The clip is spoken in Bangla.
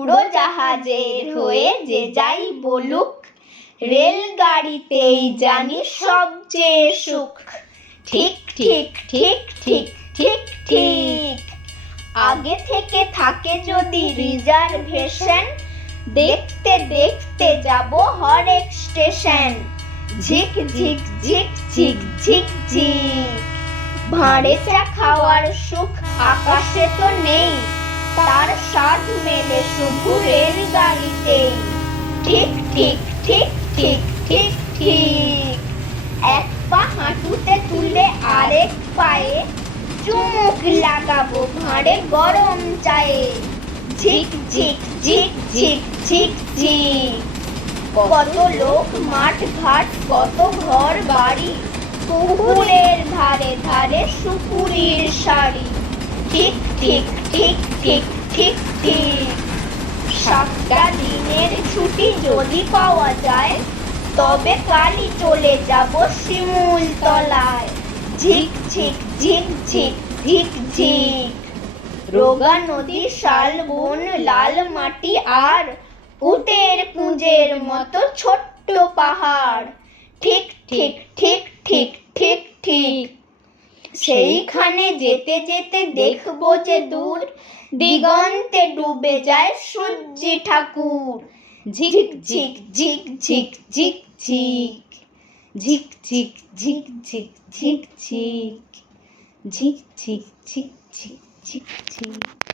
উড়োজাহাজের হয়ে যে যাই বলুক, রেলগাড়িতেই জানি সবচেয়ে সুখ। ঠিক ঠিক ঠিক ঠিক ঠিক ঠিক। আগে থেকে থাকে যদি রিজার্ভেশন, দেখতে দেখতে যাব হরেক স্টেশন। ঝিক ঝিক ঝিক ঝিক ঝিক ঝিক। ভাঁড়ে চা খাওয়ার সুখ আকাশে তো নেই। তার স্বাদ মেলে শুধু রেলগাড়িতেই ঠিক ঠিক ঠিক ঠিক ঠিক ঠিক। এক পা হাঁটুতে তুলে আরেক পায়ে চুমুক লাগাবো ভাঁড়ে গরম চায়ে। ঝিক ঝিক ঝিক ঝিক ঝিক ঝিক। কত লোক মাঠ ঘাট, কত ঘর বাড়ি পুকুরের ধারে ধারে সুপুরির শাড়ি। ঠিক ঠিক ঠিক ঠিক ঠিক ঠিক। সাতটা দিনের ছুটি যদি পাওয়া যায়, তবে কালই চলে যাব শিমুল তলায় ঝিক ঝিক ঝিক ঝিক ঝিক ঝিক। রোগা নদী, শাল, বন, লাল মাটি আর উটের পুঁজের মতো ছোট্ট পাহাড়। ঠিক ঠিক ঠিক ঠিক ঠিক ঠিক। সেইখানে যেতে যেতে দেখব যে দূর দিগন্তে ডুবে যায় সূর্যি ঠাকুর ঝিক ঝিক ঝিক ঝিক ঝিক ঝিক ঝিক ঝিক ঝিক ঝিক ঝিক ঝিক ঝিক ঝিক ঝিক ঝিক ঝিক ঝিক